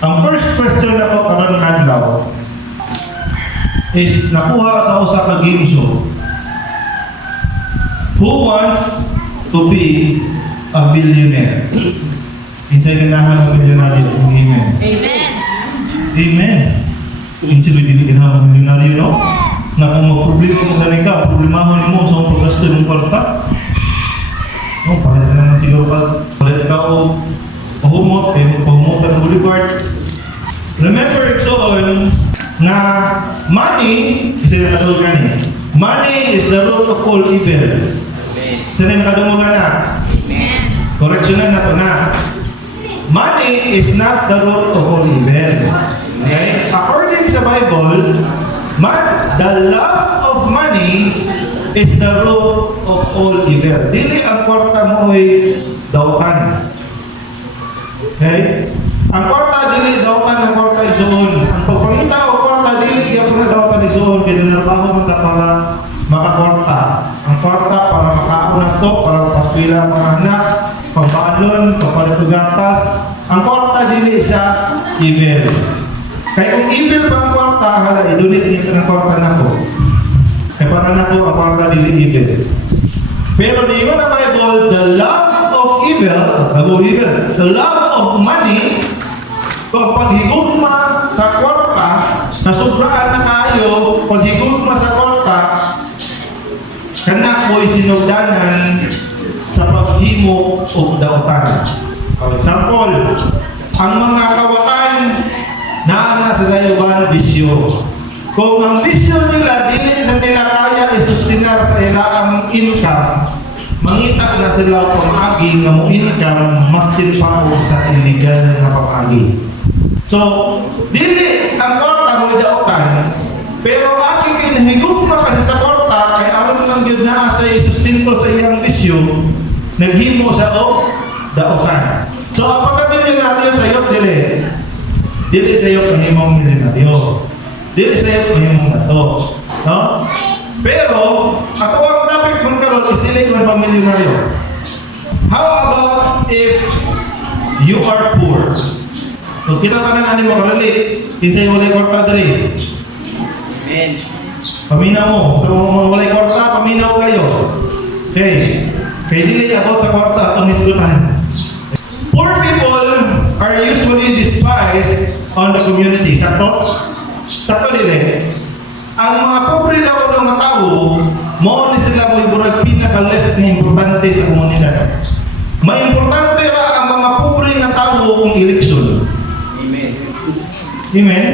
Ang first question na ko karon adlaw is nakuha sa usa ka game show. Who wants to be a billionaire? Kinsay ganahan ng milyonaryo? Amen. Amen. Amen. Kinsay dili ganahan ng milyonaryo, no? Na kung magproblema mo galing ka, problemahon mo sa paggasto ng kwarta. No, palit na naman siguro palit ka o pahumot, kaya pahumot ang boulevard. Remember, Exoon, na money, kasi nakadulog ka niya, money is the root of all evil. Saan yung nakadulog na? Amen. Correctionan na to na. Money is not the root of all evil. Okay? According sa Bible, the love of money is the root of all evil. Dili ang kwarta mo ay dautan. Okay? Ang kwarta dili dautan ang kwarta igsoon. Ang pagpangita o kwarta dili iya ko na dautan igsoon kaya narbaho man ka para makakwarta. Ang kwarta para makaon to, para mapaswila ang mga anak, pambalon, papalit-gatas. Ang kwarta dili siya evil. Kaya kung evil pa ang kwarta, hala, idunit nito ng kwarta na ko. Kaya para na ko, ang kwarta dili evil. Pero di ko na Bible, the love of evil, the love of money, kung paghigugma sa kwarta, nasubraan na kayo, paghigugma sa kwarta, kana ko'y sinugdanan sa paghimo o dautan. For example, ang mga kawatan na sa sayuban bisyo. Kung ang bisyo nila, dili na nila kaya isustinar sa ilang income, mangita na sila pamagi nga mo income, mas pa o sa illegal na pamagi. So, dili ang kwarta mo dautan, pero aking kinahigugma ka sa kwarta, kaya aron lang yun na sa isustinto sa iyang bisyo, naghimo sa o dautan. So, ang pagka-milyonaryo sa iyo, dili sa iyo kung imong milyonaryo. Dili sa iyo kung imong nato. No? Pero, ako ang topic mong karon is dili kung pamilyonaryo. How about if you are poor? So, kita ka na mo karali, kinsay walay kwarta dali. Amen. Paminaw mo. So, mga walay kwarta, paminaw kayo. Okay. Kaya dili about sa kwarta atong hisgutan. Poor people are usually despised on the community. Sakto? Sakto dili. Ang mga pobre daw ng mga tao, mo ni sila mo iburag pinaka-less na importante sa komunidad. May importante ra ang mga pobre nga tao kung eleksyon. Amen. Amen?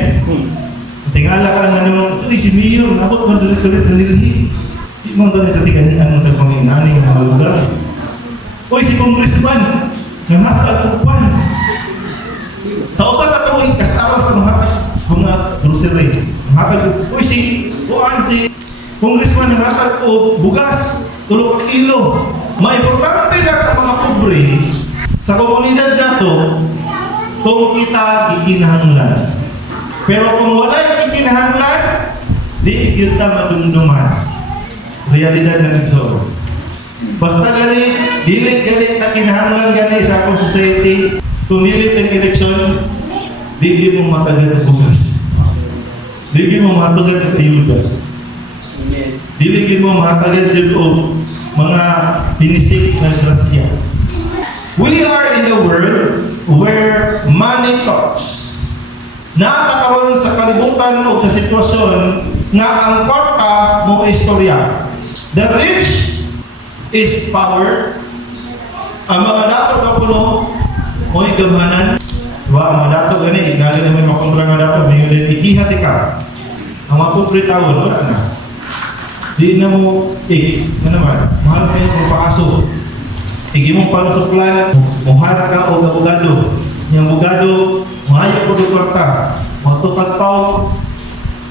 Tingala ka nga naman, si Mayor, abot mo tulit-tulit na nilhi. Di mo doon sa tiganian mo sa panginani ng mga lugar. Uy, si Congressman, nangatag upan. Sa usa ka tuwing kasaras ng mga grocery. Nangatag, uy, si Congressman nangatag o bugas, 3 kilo. Maimportante na ang mga pobre sa komunidad nato kung kita gikinahanglan. Pero kung wala gikinahanglan, di kita madumduman. Realidad na nagsoon. Basta gani, dili ta kinahanglan gani sa akong society. Kung dili ang eleksyon, di mo matagal ang bugas. Di mo matagal ang ayuda. Dili mo matagal yung mga binisik na grasya. We are in a world where money talks. Nakakaroon sa kalibutan o sa sitwasyon na ang kwarta mo istorya. The rich is power. Ang mga dato ka puno o igamanan. Diba? Ang mga dato gani, igali na may makontra nga dato, may ulit ikihati ka. Ang mga pobre tawon, wala na. Di na mo, na naman, mahal kayo kung pakaso. Igi mong panusuplan, muhara ka o abogado. Yung abogado, mahayo ko ng kwarta. Magtukat pa,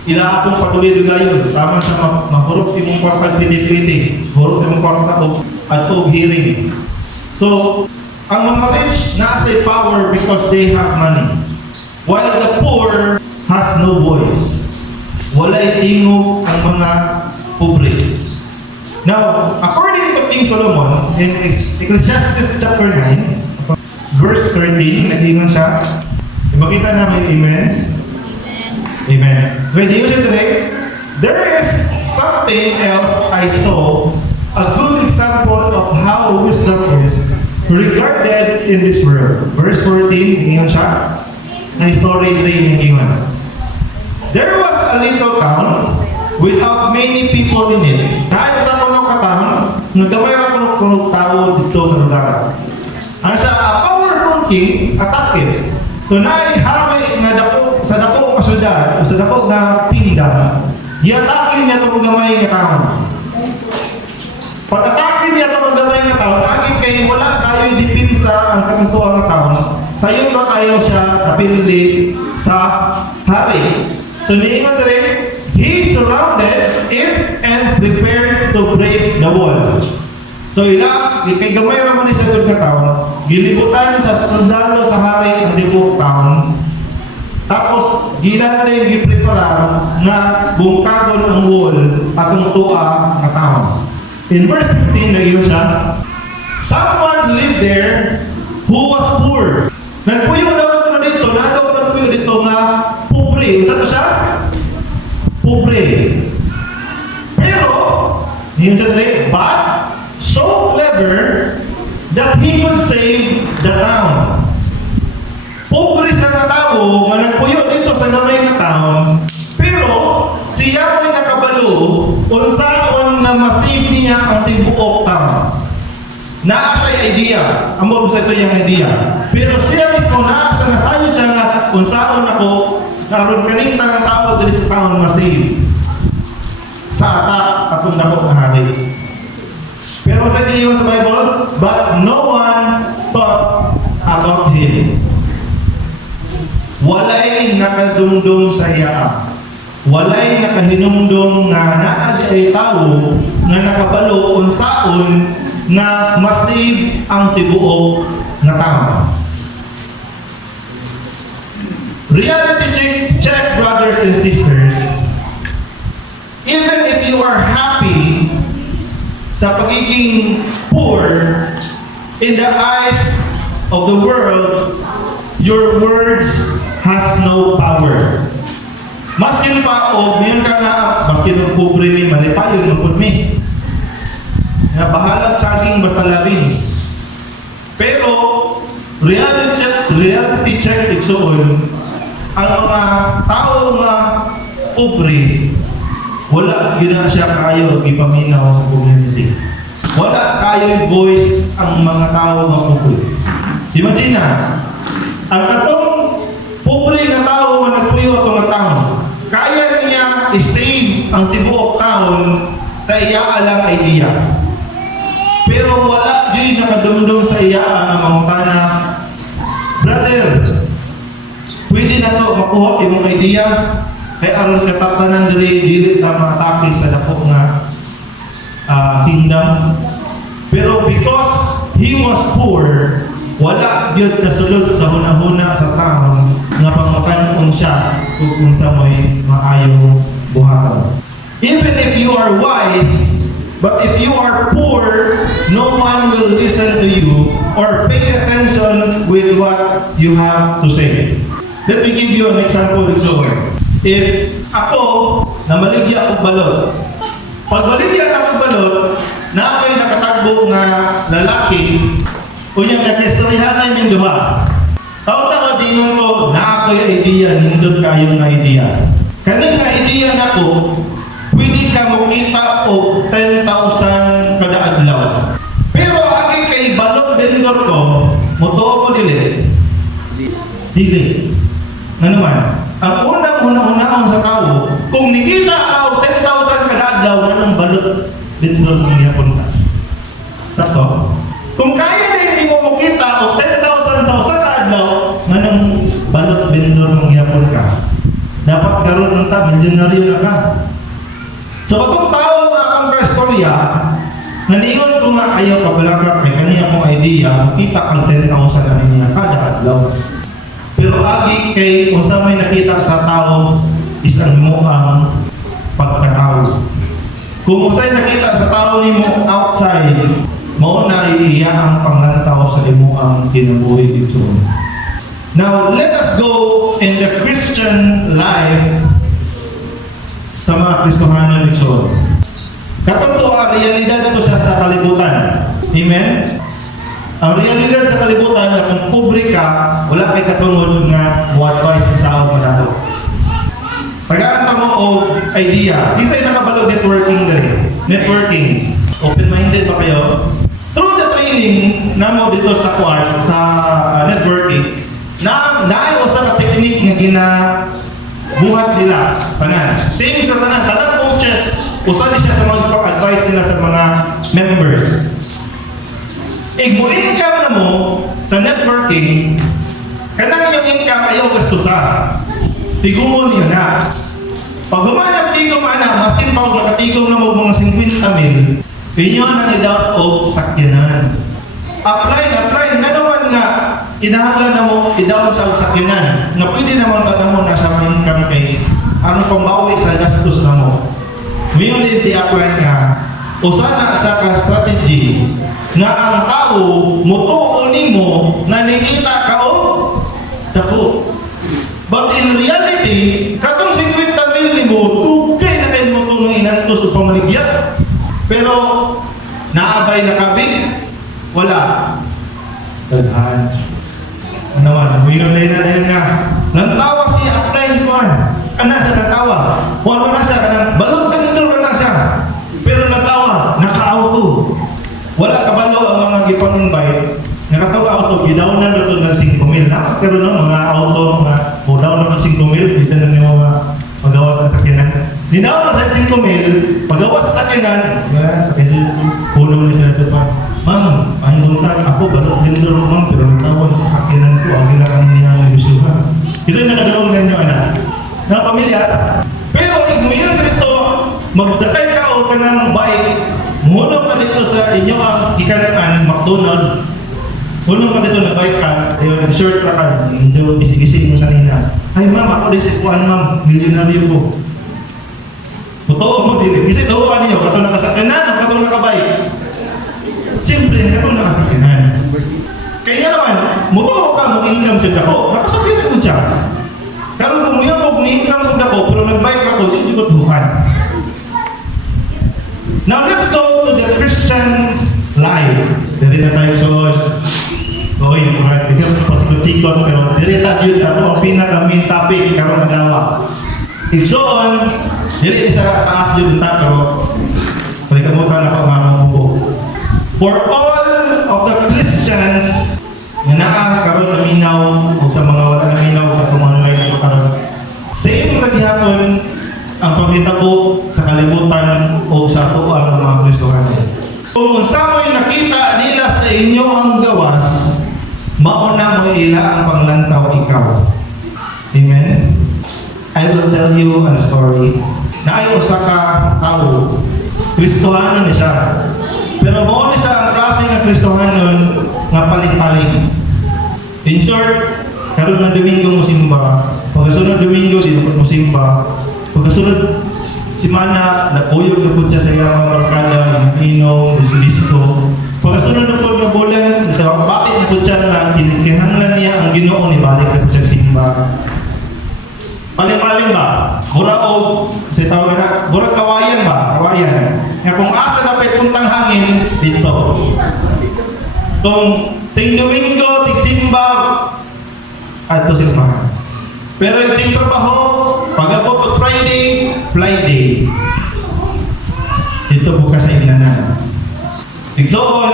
ilaapong patuloy gayon. Tama sa mahurot yung kwarta piti-piti. Hurot yung kwarta at o hearing. So, ang mga rich nasa power because they have money. While the poor has no voice. Wala'y tingog ang mga pobre. Now, according to King Solomon, in Ecclesiastes chapter 9, verse 13, naging siya, Makita namin, amen? Amen. When you say today, there is something else I saw, a good example of how wisdom is regarded in this world. Verse 14, ingat siya. Na story sa inyong There was a little town without many people in it. Kahit sa punong kataon, nagkamay na punong tao dito sa lugar. Ang sa a powerful king attacked. So naihari nga dako sa dako ka syudad, sa dako nga kingdom. Giatakin niya itong gamay nga taon. Pag-atakin niya itong gamay nga taon, aging kay wala tayo dipinsa ang katuntuan nga taon. Sayo na tayo siya napili sa hari. So niingon rin, he surrounded it and prepared to break the wall. So kay gamay naman ni sa good nga taon, gilibutan sa sundalo sa hari ang dibuk taon. Tapos, gila na rin giprepara na bungkagon ang wall at ang tuwa na taon. In verse 15, nag-iwan siya, someone lived there who was poor. Nagpuyo daw ako na dito, nagpuyo dito nga pobre. Saan to siya? Pobre. Pero, yun siya rin, but so clever that he could save the town. Pobre sa tao, nga nagpuyo dito sa gamay nga taon, pero siya mo'y nakabalo unsaon na masave niya ang tibuok taon. Naa siya'y idea, amo sa ito yung idea. Pero siya mismo naa siya nasayo siya nga unsaon ako karon kaning tanang tao diri sa taon masave sa atak atong dako nga hari. Pero sa iyo sa Bible, but no one thought about him. Walay nakadumdum sa iya. Walay nakahinumdum nga naa siya tao nga nakabalo unsaon nga masave ang tibuok nga tao. Reality check, brothers and sisters. Even if you are happy sa pagiging poor in the eyes of the world, your words has no power. Maskin pa o ngayon ka nga, maskin ang pobre ni malipayon ng pudmi. Na bahalag sa aking basta labing. Pero, reality check igsoon, ang mga tao nga pobre, wala gina siya kayo ipaminaw sa community. Wala kayo voice ang mga tao nga pobre. Imagine na, ang katong pobre nga tao nga nagpuyo ato nga taon, kaya niya i-save ang tibuok taon sa iya alang idea. Pero wala yun nakadumdum sa iya ang mamutana, brother, pwede na to makuha imong idea kay aron katatanan dili ta matake sa dako nga kingdom. Pero because he was poor, wala gyud kasulod sa hunahuna sa taon nga pangmakanon siya kung unsa may maayo buhaton. Even if you are wise, but if you are poor, no one will listen to you or pay attention with what you have to say. Let me give you an example. If ako namaligya og balot, pag maligya ako balot, na ako'y nakatagbo nga lalaki, unyang nakistoryahan na yung duha. Taon-taon din ko na ako'y idea, nindot kayo na idea. Kanang nga idea na ko, pwede ka makita o 10,000 kada adlaw. Pero agay kay balot vendor ko, mutuo ko dili. Dili. Nga naman, ang unang-unang sa tao, kung nikita ka o 10,000 kada adlaw, anong balot vendor mong yapon ka. Tato? Kung kaya na hindi mo makita o 10,000 sa usa ka adlaw, anong balot vendor mong yapon ka. Dapat karoon ng milyonaryo na ka. So katong tao nga akong kastorya, naniingon ko nga ayaw kabalaka kay kaniya kong idea, kita ang 10,000 na niya kada adlaw. Pero agi kay kung sa may nakita sa tao, isang mo ang pagkatao. Kung usay nakita sa tao ni mo outside, mao na iya ang panglantaw sa imo ang kinabuhi dito. Now, let us go in the Christian life sa mga Kristohanon igsoon. Katotoo, ang realidad ko siya sa kalibutan. Amen? Ang realidad sa kalibutan na kung pobre ka, wala kay katungod nga mo-advise ang sao mo na ito. Pagkakanta mo o idea, isa'y nakabalo networking dali. Networking. Open-minded ba kayo? Through the training na mo dito sa kuwan, sa networking, naayo sa technique nga buhat nila, tanan. Same sa tanan, tanan coaches, usa ni siya sa mag-advise nila sa mga members. Income na mo sa networking, kanang yung income ayaw gastusa. Tigumon niyo na. Pag gumanang tigom ana, maskin pa kung nakatigom na mo mga 50,000, inyo na ni-doubt o sakyanan. Apply, nga naman nga, kinahanglan na mo i-down sa sakyanan na pwede naman ka na mo nasa income kay ano pambawi sa gastos na mo. Ngayon din si apply nga usa na sa ka-strategy nga ang tao mutuunin mo na nikita ka o dako. But in reality, katong 50,000 mo, tugay na kayo mo itong inantos o pamaligya. Pero naabay na kabig, wala. Tadhan. Ano man, huwag na dahil nga. Nantawa siya, apply mo ana sa natawa. Wala na siya, kanang balong kandor na siya. Pero natawa, naka-auto. Wala kabalo ang mga gipan-invite. Nakatawa auto, gidaw na ito ng 5,000 na. Pero no, mga auto, mga daw na ng 5,000, dito na yung mga pagawa sa sakyanan. Dinaw na sa 5,000, pagawa sa sakyanan, puno na sila ito pa. Ma'am, ang buntag ako, balot vendor ma'am, pero natawa na sa sakyanan ko, ang kailangan niya ng gustuhan. Kasi nakadalawang ganyan, anak. Na pamilya. Pero, igmuyan ka dito, magdatay ka o ka ng bike, muno ka dito sa inyo ang ikanaan, McDonald's. Muno ka dito na bike ka, yung short ka ka, hindi mo gising mo sa nina. Ay ma'am, ako din si Juan ma'am, milyonaryo ko. Totoo mo din. Kasi totoo ka niyo, katong nakasakyanan o katong nakabike. Siyempre, katong nakasakyanan. Kaya naman, mutuo ka mo income sa dako, nakasakyanan mo siya. Karon kung yun mo ni-income mo dako, pero nag-bike ako, hindi ko tuhan. Now let's go to the Christian life. Dari na tayo sa oy, murag, hindi ko pasikot-sikot, pero dari tayo ako ang pinaka-main topic, karon magawa. Igsoon, dili isa taas yun ta, pero palikamutan ako mga mamubo. For all of the Christians na nakakaroon na minaw o sa mga wala na minaw sa kumahalay na karon, same kagihapon ang pagkitabo sa kalibutan o sa tuwa ng mga Kristohan. Kung sa mo'y nakita nila sa inyo ang gawas, mauna mo ila ang panglantaw ikaw. Amen? I will tell you a story. Na ay usa ka tao, Kristohanon ni siya. Pero mo ni siya ang klase nga Kristohanon nga palit-palit. In short, karon na Domingo mo simba, pagkasunod Domingo dito mo simba, pagkasunod simana naguyog na po siya sa iyang mga barkada, inom, disco. Pagkasunod na po ng bulan, bakit na po siya na kinahanglan niya ang Ginoo ni balik na po siya simba. Paling-paling ba? Mura o, kasi tawag na, mura kawayan ba? Kawayan. Nga kung asa na pa'y puntang hangin, dito. Kung ting Domingo, ting simba, ato simba. Pero yung ting trabaho, pag-abot Friday, fly day. Dito bukas sa inanan. Igsoon,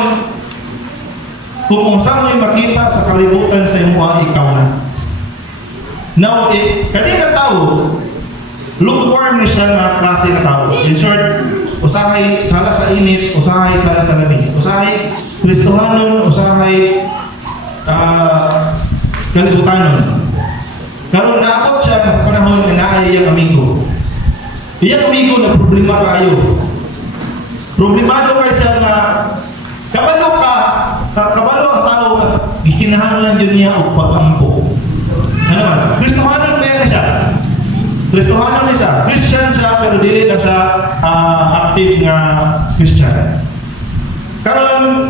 kung saan mo'y makita sa kalibutan sa iyong ikaw na. Now, kanina tao, lukewarm ni siya na klase na tao. In short, usahay sala sa init, usahay sala sa lamig. Usahay Kristohanon, usahay kalibutanon. Karon naabot siya ng panahon na naay iyang amigo. Iyang amigo na problema kayo. Problemado kayo siya na kabalo ang tao na gikinahanglan yun niya o pag-ampo. Ano ba? Kristohanon na siya. Kristohanon na siya. Christian siya, pero dili na siya active nga Christian. Karon